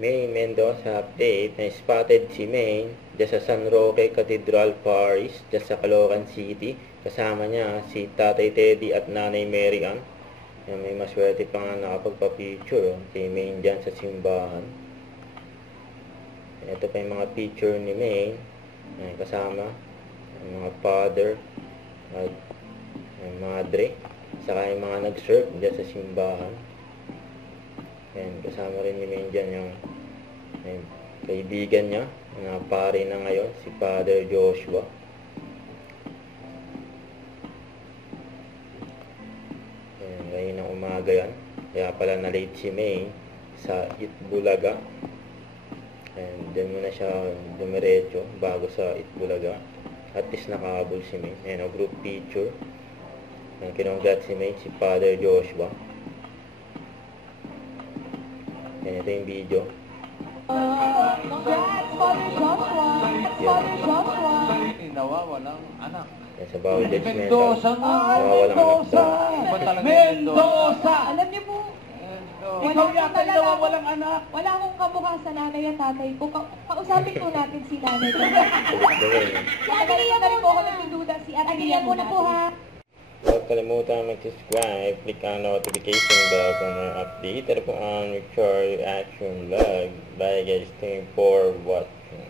May Mendoza update na spotted si May dyan sa San Roque Cathedral Parish dyan sa Caloocan City. Kasama niya si Tatay Teddy at Nanay Mary Ann. Yan, may maswerte pa nga nakapagpa-picture kay May dyan sa simbahan. Ito pa yung mga picture ni May. Yan, kasama yung mga father at yung madre, saka yung mga nag-serve dyan sa simbahan. Yan, kasama rin ni May dyan yung kaibigan niya na pare na ngayon, si Father Joshua. Yan, ngayon ng umaga yan. Kaya pala na late si May sa Itbulaga. And dyan muna siya dumiretso bago sa Itbulaga. At least nakahabol si May. Ayan, group picture. Ayan, kinonggat si May, si Father Joshua. Ayan, ito yung video. Congrats, Father Joshua! Father Joshua! Nawawalang anak. Ayan, sa bawal judgmental. Mendoza nga! Mendoza! Ba talaga yung Mendoza! Alam niyo po, Ikaw yata yung nawawalang anak. wala akong kamukha sa nanay at tatay ko. Kausapin po natin si nanay ko. Kaya na rin po ako nagdududa si Adelia muna po ha. Huwag kalimutan mag-subscribe, click ang notification bell for more update. Ito po ang Richard Reaction Vlog. Bye guys, thank you for watching.